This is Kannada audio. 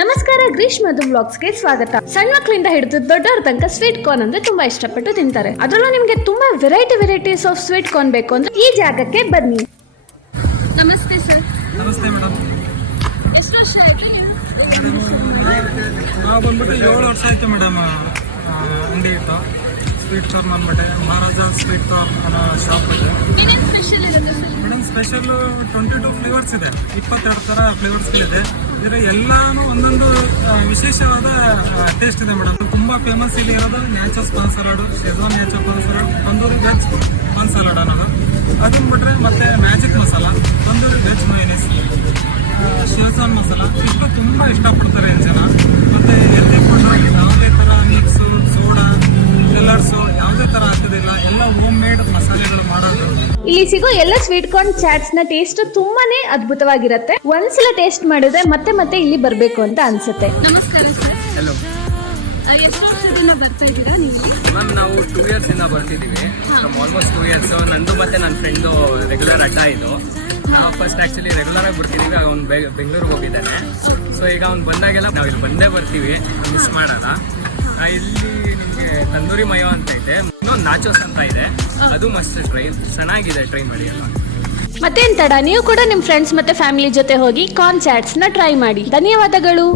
ನಮಸ್ಕಾರ, ಗ್ರೀಷ್ಮದು ಬ್ಲಾಗ್ಸ್ಗೆ ಸ್ವಾಗತ. ಸಣ್ಣ ಮಕ್ಕಳಿಂದ ಹಿಡಿದು ದೊಡ್ಡವ್ರ ತನಕ ಸ್ವೀಟ್ ಕಾರ್ನ್ ಅಂದ್ರೆ ತುಂಬಾ ಇಷ್ಟಪಟ್ಟು ತಿಂತಾರೆ. ಅದರಲ್ಲೂ ನಿಮ್ಗೆ ತುಂಬಾ ವೆರೈಟೀಸ್ ಆಫ್ ಸ್ವೀಟ್ ಕಾರ್ನ್ ಬೇಕು ಅಂದ್ರೆ ಈ ಜಾಗಕ್ಕೆ ಬನ್ನಿ. ನಮಸ್ತೆ ಸರ್. ನಮಸ್ತೆ ಮೇಡಮ್. ಎಷ್ಟು ವರ್ಷ ಆಯ್ತು ನಾವು ಬಂದ್ಬಿಟ್ಟು 7 ವರ್ಷ ಆಯ್ತು ಮೇಡಮ್. ಅಂಗಡಿ ಇತ್ತು ಸ್ವೀಟ್ ಕಾರ್ನ್ ಬಂದ್ಬಿಟ್ಟೆ ಮಹಾರಾಜ ಸ್ವೀಟ್ ಕಾರ್ನ್ ಅನ್ನೋ ಶಾಪ್ ಇದೆ. ಸ್ಪೆಷಲ್ ಇರುತ್ತೆ ಮೇಡಮ್ ಸ್ಪೆಷಲ್ಲು 22 ಫ್ಲೇವರ್ಸ್ ಇದೆ, 22 ಥರ ಫ್ಲೇವರ್ಸ್ಗಳಿದೆ. ಇದರ ಎಲ್ಲಾನು ಒಂದೊಂದು ವಿಶೇಷವಾದ ಟೇಸ್ಟ್ ಇದೆ ಮೇಡಮ್. ತುಂಬಾ ಫೇಮಸ್ ಇಲ್ಲಿ ಇರೋದು nachos corn salad, schezwan nacho corn salad, tandoori veg corn salad ಅನ್ನೋದು. ಅದನ್ನ ಬಿಟ್ರೆ ಮತ್ತೆ magic masala, tandoori veg mayonnaise, schezwan masala ಇಷ್ಟು ತುಂಬಾ ಇಷ್ಟಪಡ್ತಾರೆ ಜನ. ಮತ್ತೆ ಎಲ್ಲಿ ಫುಡ್ ಯಾವುದೇ ತರ ಮಿಕ್ಸು, ಸೋಡಾ, ಕಲರ್ಸು ಯಾವುದೇ ತರ ಹಾಕೋದಿಲ್ಲ, ಎಲ್ಲ ಹೋಮ್ ಮೇಡ್ ಮಸಾಲೆಗಳು ಮಾಡೋದು. ಇಲ್ಲಿ ಸಿಗೋ ಎಲ್ಲ ಸ್ವೀಟ್ ಕಾರ್ನ್ ಚಾಟ್ಸ್ ನ ಟೇಸ್ಟ್ ತುಂಬಾನೇ ಅದ್ಭುತವಾಗಿರುತ್ತೆ. ಒಂದ್ಸಲ ಟೇಸ್ಟ್ ಮಾಡಿದ್ರೆ ಮತ್ತೆ ಇಲ್ಲಿ ಬರ್ಬೇಕು ಅಂತ ಅನ್ಸುತ್ತೆ. ನಮಸ್ಕಾರ ಸರ್. ಹಲೋ. ಎಷ್ಟು ವರ್ಷದಿಂದ ಬರ್ತಾ ಇದ್ದೀರಾ ನೀವು? ಮ್ಯಾಮ್ ನಾವು 2 years ಇಂದ ಬರ್ತಿದ್ದೀವಿ. ನಮ್ಮ ಆಲ್ಮೋಸ್ಟ್ 2 years. ನಂದು ಮತ್ತೆ ನನ್ನ ಫ್ರೆಂಡು ರೆಗ್ಯುಲರ್ ಅಡ್ಡ ಇದು. ನಾವು ಫಸ್ಟ್ ಆ್ಯಕ್ಚುಲಿ ರೆಗ್ಯುಲರ್ ಆಗಿ ಬರ್ತಿದ್ದೀವಿ. ಅವ್ನು ಬೆಂಗಳೂರಿಗೆ ಹೋಗಿದ್ದಾನೆ. ಸೊ ಈಗ ಅವ್ನು ಬಂದಾಗೆಲ್ಲ ನಾವು ಇಲ್ಲಿ ಬಂದೇ ಬರ್ತೀವಿ, ಮಿಸ್ ಮಾಡೋಣ. ಇಲ್ಲಿ ನಿಮಗೆ ತಂದೂರಿ ಮಯೋ ಅಂತ ಇದೆ, ಇನ್ನೊಂದು ನಾಚೋಸ್ ಅಂತ ಇದೆ, ಅದು ಮಸ್ಟ್ ಟ್ರೈ, ಚೆನ್ನಾಗಿದೆ, ಟ್ರೈ ಮಾಡಿ ಅಲ್ಲ. ಮತ್ತೇನ್ ತಡ, ನೀವು ಕೂಡ ನಿಮ್ ಫ್ರೆಂಡ್ಸ್ ಮತ್ತೆ ಫ್ಯಾಮಿಲಿ ಜೊತೆ ಹೋಗಿ ಕಾರ್ನ್ ಚಾಟ್ಸ್ ನ ಟ್ರೈ ಮಾಡಿ. ಧನ್ಯವಾದಗಳು.